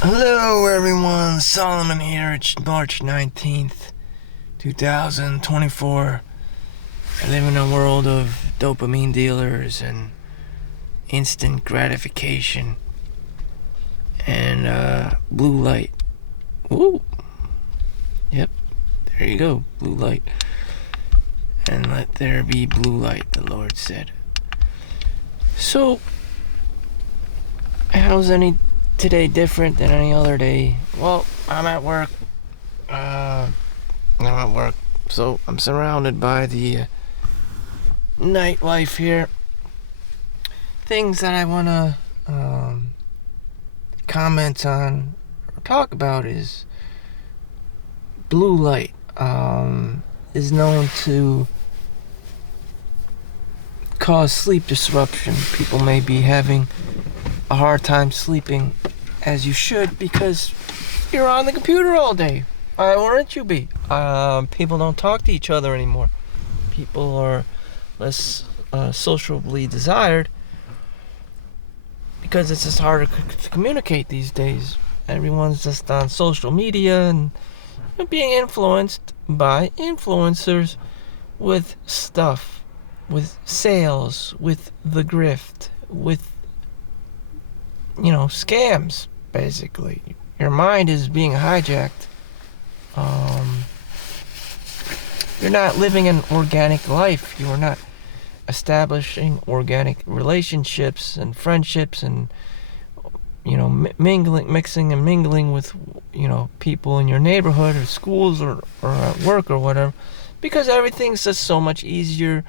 Hello everyone, Solomon here. It's March 19th, 2024. I live in a world of dopamine dealers and instant gratification and blue light. Woo! Yep, there you go, blue light. And let there be blue light, the Lord said. So, how's today different than any other day? Well, I'm at work. So I'm surrounded by the nightlife here. Things that I want to comment on or talk about is blue light. Is known to cause sleep disruption. People may be having a hard time sleeping as you should because you're on the computer all day. Why wouldn't you be? People don't talk to each other anymore. People are less socially desired because it's just harder to communicate these days. Everyone's just on social media and being influenced by influencers with stuff, with sales, with the grift, with scams, basically. Your mind is being hijacked. You're not living an organic life. You are not establishing organic relationships and friendships and, mixing and mingling with, people in your neighborhood or schools or at work or whatever. Because everything's just so much easier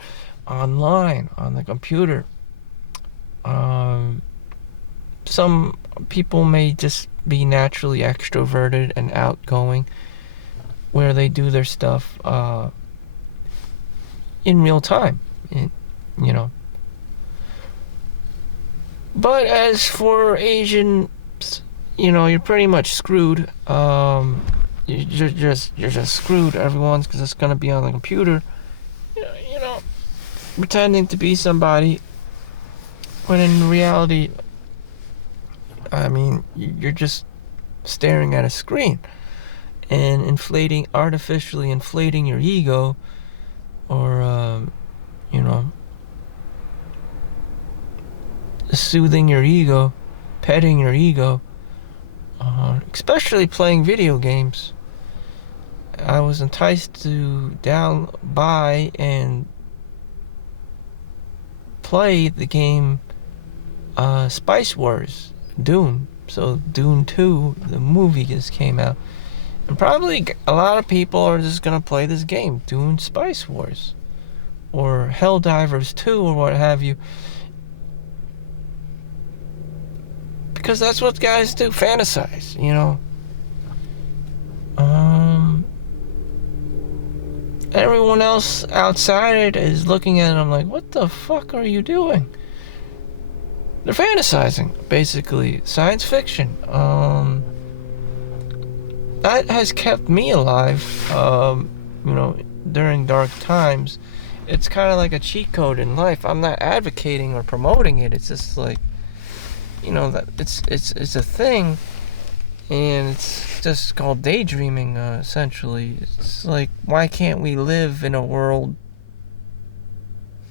online, on the computer. Some people may just be naturally extroverted and outgoing, where they do their stuff in real time, But as for Asians, you're pretty much screwed. You're just screwed. Everyone's because it's gonna be on the computer. Pretending to be somebody when in reality, you're just staring at a screen and artificially inflating your ego, or soothing your ego, petting your ego, especially playing video games. I was enticed to buy and play the game Spice Wars, Dune. So Dune 2, the movie, just came out. And probably a lot of people are just going to play this game, Dune Spice Wars. Or Helldivers 2, or what have you. Because that's what guys do, fantasize, Everyone else outside it is looking at it, I'm like, what the fuck are you doing? They're fantasizing, basically. Science fiction. That has kept me alive, during dark times. It's kind of like a cheat code in life. I'm not advocating or promoting it. It's just like, that it's a thing, and it's just called daydreaming, essentially. It's like, why can't we live in a world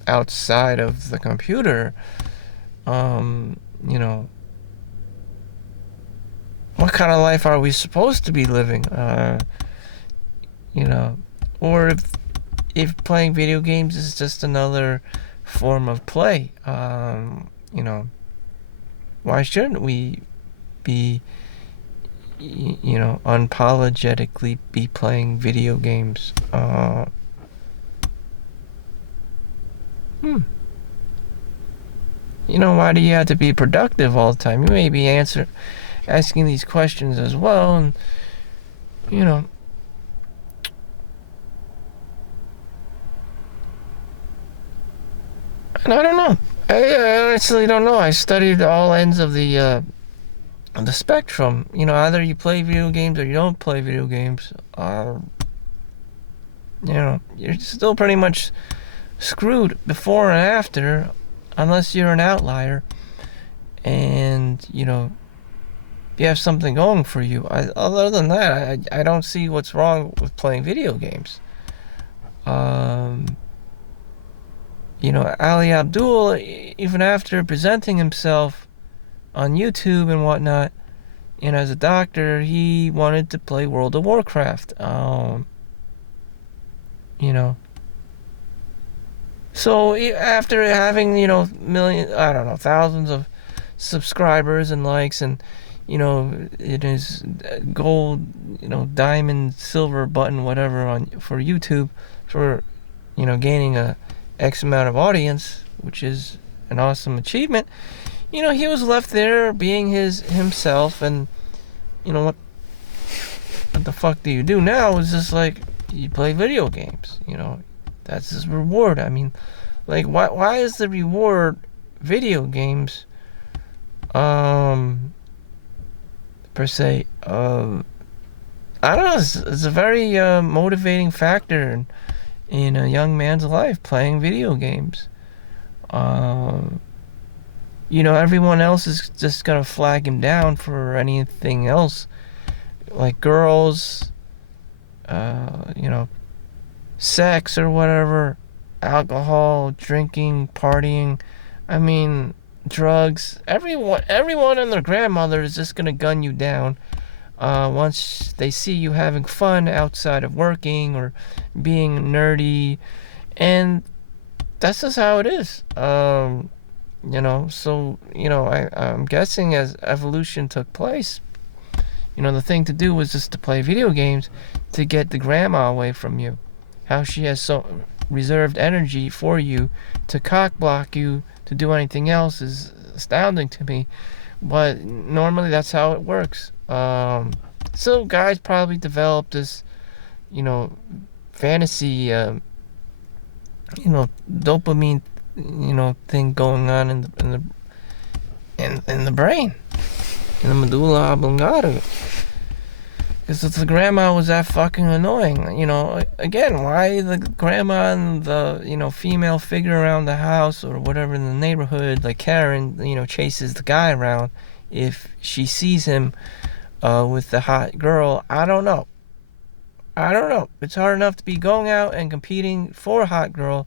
outside of the computer? What kind of life are we supposed to be living? Or if playing video games is just another form of play, why shouldn't we be, unapologetically be playing video games? Why do you have to be productive all the time? You may be asking these questions as well, and and I don't know. I honestly don't know. I studied all ends of the spectrum. Either you play video games or you don't play video games. You're still pretty much screwed before and after, unless you're an outlier. And you have something going for you. Other than that, I don't see what's wrong with playing video games. Ali Abdul, even after presenting himself on YouTube and whatnot, as a doctor, he wanted to play World of Warcraft. So after having, thousands of subscribers and likes, and it is gold, diamond, silver button, whatever for YouTube, for gaining a X amount of audience, which is an awesome achievement. He was left there being himself, and what the fuck do you do now? Is just like, you play video games. That's his reward. I mean, like, why is the reward video games? Per se. I don't know. It's a very motivating factor in a young man's life, playing video games. Everyone else is just gonna flag him down for anything else, like girls, sex or whatever, alcohol, drinking, partying. I mean, drugs. Everyone and their grandmother is just gonna gun you down once they see you having fun outside of working or being nerdy, and that's just how it is. I'm guessing as evolution took place, the thing to do was just to play video games to get the grandma away from you. How she has so reserved energy for you to cock block you to do anything else is astounding to me. But normally that's how it works. So guys probably developed this, fantasy, dopamine, thing going on in the brain, in the medulla oblongata. Because if the grandma was that fucking annoying, again, why the grandma and the, female figure around the house or whatever in the neighborhood, like Karen, chases the guy around if she sees him with the hot girl? I don't know. It's hard enough to be going out and competing for a hot girl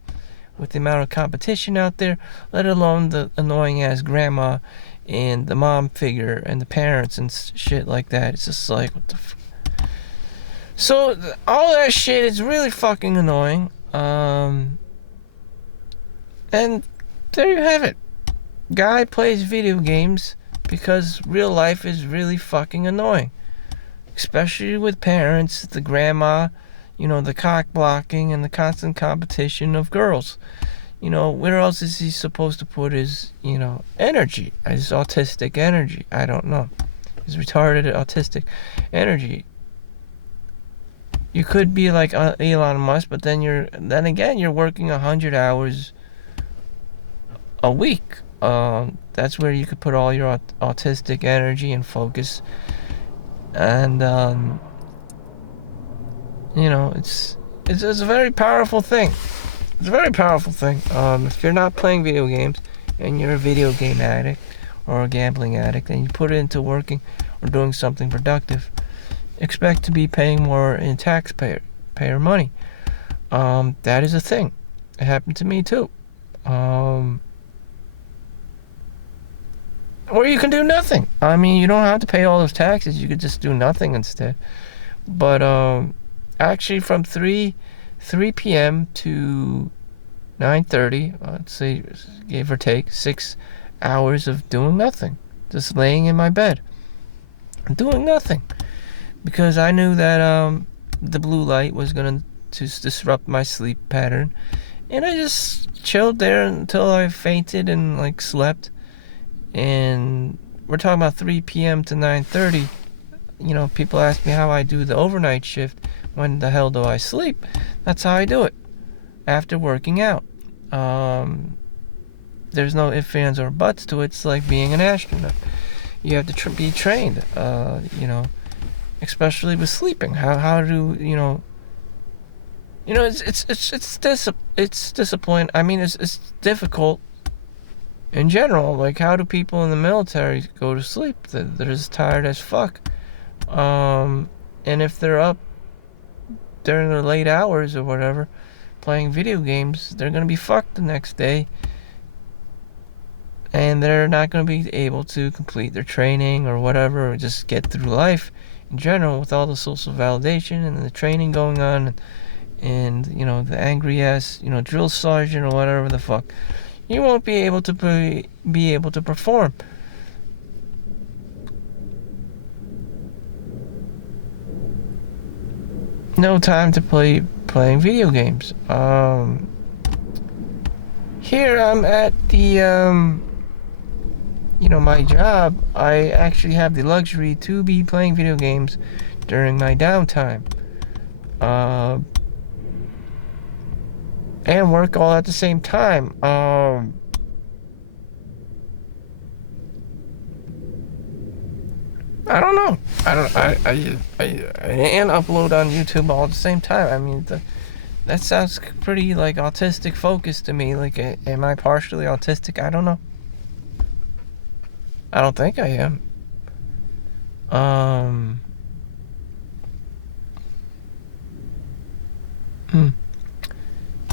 with the amount of competition out there, let alone the annoying ass grandma and the mom figure and the parents and shit like that. It's just like, what the So all that shit is really fucking annoying. And there you have it. Guy plays video games because real life is really fucking annoying. Especially with parents, the grandma, the cock blocking and the constant competition of girls. Where else is he supposed to put his, energy? His autistic energy? I don't know. His retarded autistic energy. You could be like Elon Musk, but then again you're working 100 hours a week. That's where you could put all your autistic energy and focus. And it's a very powerful thing. It's a very powerful thing. If you're not playing video games and you're a video game addict or a gambling addict, and you put it into working or doing something productive, expect to be paying more in taxpayer money. That is a thing. It happened to me too. Or you can do nothing. I mean, you don't have to pay all those taxes. You could just do nothing instead. But actually, from 3 p.m. to 9:30, let's say, give or take, 6 hours of doing nothing, just laying in my bed, doing nothing, because I knew that the blue light was gonna disrupt my sleep pattern, and I just chilled there until I fainted and slept. And we're talking about 3 p.m. to 9:30. People ask me how I do the overnight shift. When the hell do I sleep? That's how I do it. After working out. There's no ifs, ands, or buts to it. It's like being an astronaut. You have to be trained, especially with sleeping. How do, it's discipline. I mean, it's difficult in general, like, how do people in the military go to sleep? They're just tired as fuck. And if they're up during their late hours or whatever, playing video games, they're gonna be fucked the next day. And they're not going to be able to complete their training or whatever, or just get through life in general with all the social validation and the training going on, and you know, the angry ass, you know, drill sergeant or whatever the fuck. You won't be able to be able to perform. No time to playing video games. Here I'm at the you know, my job, I actually have the luxury to be playing video games during my downtime. And work all at the same time. I don't know. And upload on YouTube all at the same time. I mean, that sounds pretty like autistic focused to me. Like, am I partially autistic? I don't know. I don't think I am.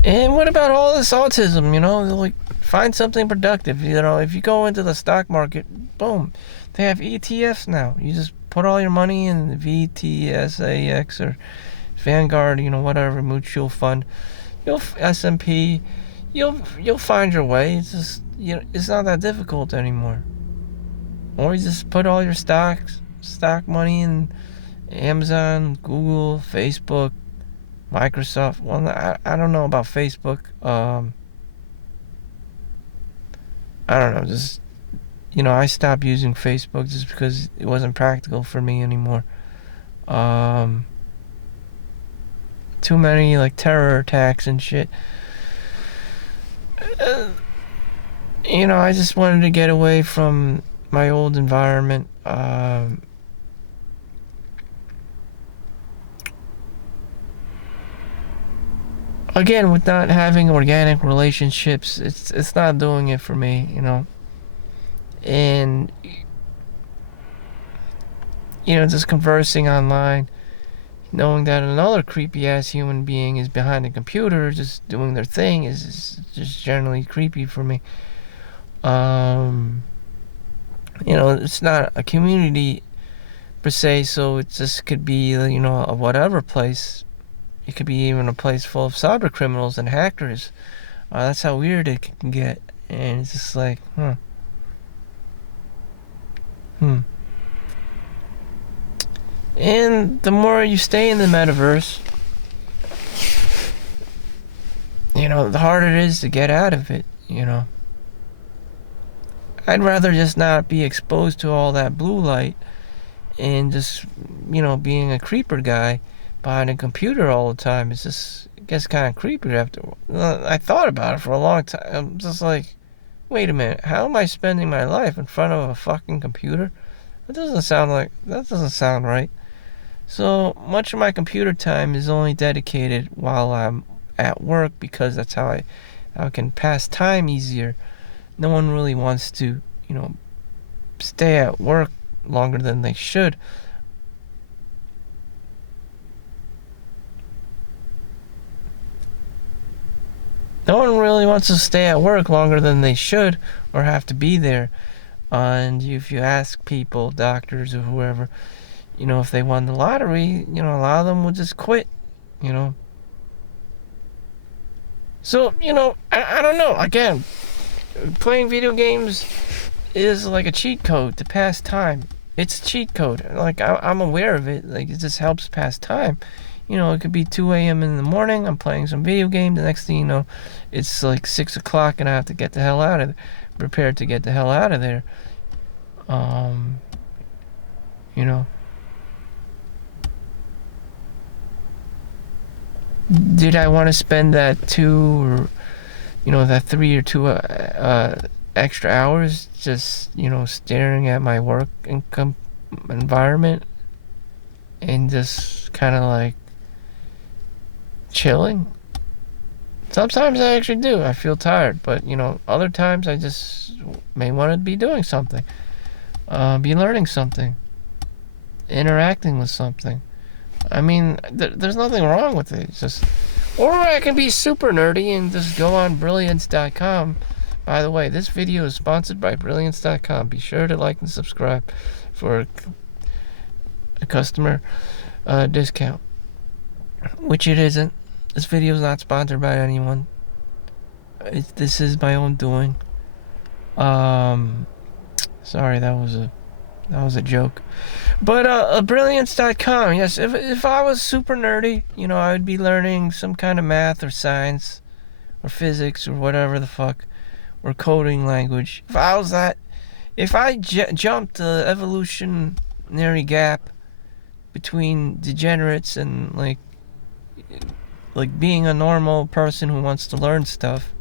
And what about all this autism, you know? Like, find something productive. You know, if you go into the stock market, boom, they have ETFs now. You just put all your money in the VTSAX or Vanguard, you know, whatever mutual fund. You'll S&P. You'll find your way. It's just, you know, it's not that difficult anymore. Or you just put all your stock money in Amazon, Google, Facebook, Microsoft. Well, I don't know about Facebook. I don't know. Just, you know, I stopped using Facebook just because it wasn't practical for me anymore. Too many like terror attacks and shit. You know, I just wanted to get away from my old environment. Again, with not having organic relationships, it's not doing it for me, you know. And you know, just conversing online, knowing that another creepy ass human being is behind a computer just doing their thing is just generally creepy for me. You know, it's not a community per se, so it just could be, you know, a whatever place. It could be even a place full of cyber criminals and hackers. That's how weird it can get. And it's just like, And the more you stay in the metaverse, you know, the harder it is to get out of it, you know. I'd rather just not be exposed to all that blue light and just, you know, being a creeper guy behind a computer all the time. It's just, it gets kind of creepy after. I thought about it for a long time. I'm just like, wait a minute, how am I spending my life in front of a fucking computer? That doesn't sound right. So much of my computer time is only dedicated while I'm at work because that's how I can pass time easier. No one really wants to, you know, stay at work longer than they should. No one really wants to stay at work longer than they should or have to be there. And if you ask people, doctors or whoever, you know, if they won the lottery, you know, a lot of them would just quit, you know. So, you know, I don't know. Again, playing video games is like a cheat code to pass time. It's a cheat code. Like, I'm aware of it. Like, it just helps pass time. You know, it could be 2 a.m. in the morning. I'm playing some video game. The next thing you know, it's like 6 o'clock and I have to get the hell out of there. Prepared to get the hell out of there. You know. Did I want to spend that 2 or, you know, that 3 or 2 extra hours just, you know, staring at my work environment and just kind of like chilling? Sometimes I actually do. I feel tired, but other times I just may want to be doing something, be learning something, interacting with something. I mean, there's nothing wrong with it. It's just, or I can be super nerdy and just go on brilliance.com. By the way, this video is sponsored by brilliance.com. Be sure to like and subscribe for a customer discount, which it isn't. This video is not sponsored by anyone. This is my own doing. Sorry, that was a joke. But brilliance.com. Yes, if I was super nerdy, I would be learning some kind of math or science or physics or whatever the fuck, or coding language. If I was that, if I jumped the evolutionary gap between degenerates and like being a normal person who wants to learn stuff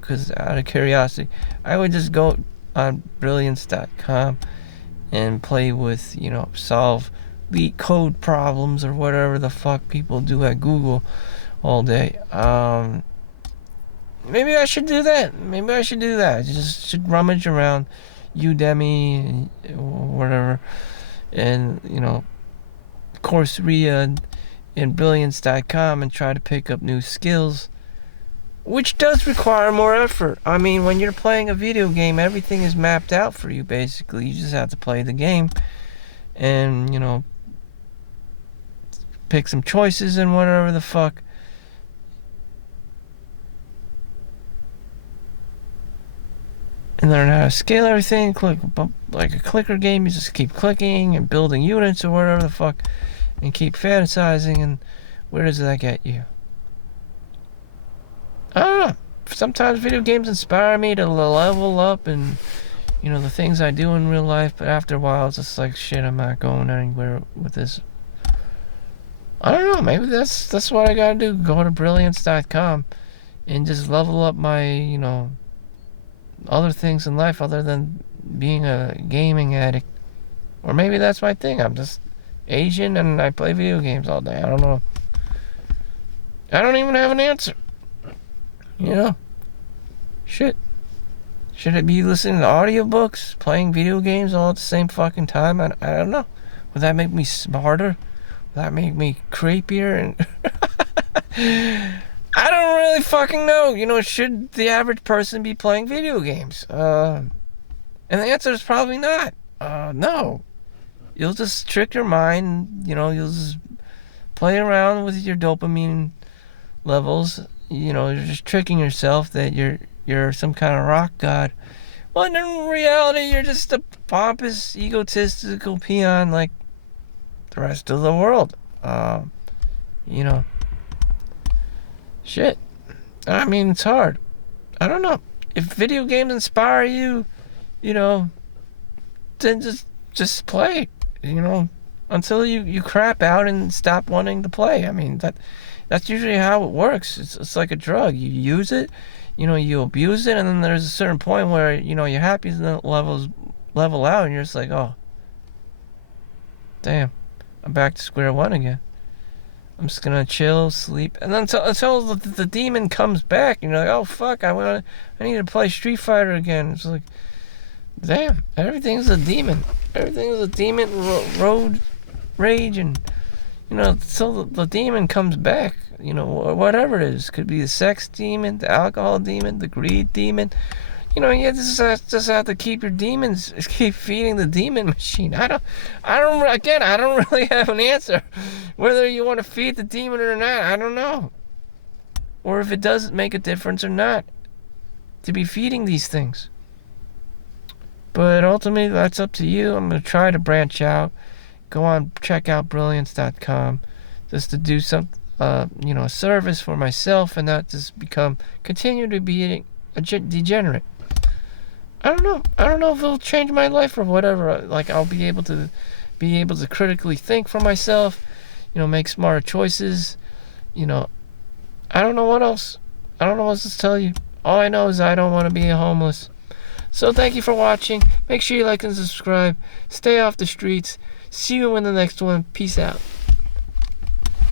because out of curiosity, I would just go on brilliance.com and play with, solve the code problems or whatever the fuck people do at Google all day. Maybe I should do that. I just should rummage around Udemy or whatever, and Coursera and brilliance.com, and try to pick up new skills, which does require more effort. I mean, when you're playing a video game, everything is mapped out for you, basically. You just have to play the game and, pick some choices and whatever the fuck. And learn how to scale everything. Like a clicker game, you just keep clicking and building units or whatever the fuck, and keep fantasizing. And where does that get you? I don't know. Sometimes video games inspire me to level up and, the things I do in real life. But after a while, it's just like, shit, I'm not going anywhere with this. I don't know. Maybe that's what I gotta do. Go to brilliance.com and just level up my, other things in life other than being a gaming addict. Or maybe that's my thing. I'm just Asian and I play video games all day. I don't know. I don't even have an answer. Shit. Should it be listening to audiobooks, playing video games all at the same fucking time? I don't know. Would that make me smarter? Would that make me creepier? And I don't really fucking know. Should the average person be playing video games? And the answer is probably not. No. You'll just trick your mind. You'll just play around with your dopamine levels. You're just tricking yourself that you're some kind of rock god. Well, in reality, you're just a pompous, egotistical peon like the rest of the world. Shit. I mean, it's hard. I don't know. If video games inspire you, then just play. Until you crap out and stop wanting to play. I mean, that's usually how it works. It's like a drug. You use it, you abuse it, and then there's a certain point where, your happiness levels level out, and you're just like, oh, damn, I'm back to square one again. I'm just gonna chill, sleep, and then until the demon comes back, you're like, oh fuck, I need to play Street Fighter again. It's like, damn, everything's a demon. Everything's a demon, road rage, and until the demon comes back, whatever it is. Could be the sex demon, the alcohol demon, the greed demon. You just have to keep your demons, keep feeding the demon machine. I don't really have an answer. Whether you want to feed the demon or not, I don't know. Or if it does make a difference or not to be feeding these things. But ultimately, that's up to you. I'm going to try to branch out. Go on, check out brilliance.com just to do some, a service for myself and not just continue to be a degenerate. I don't know if it'll change my life or whatever. Like, I'll be able to critically think for myself, make smarter choices. I don't know what else. I don't know what else to tell you. All I know is I don't want to be homeless. So thank you for watching. Make sure you like and subscribe. Stay off the streets. See you in the next one. Peace out.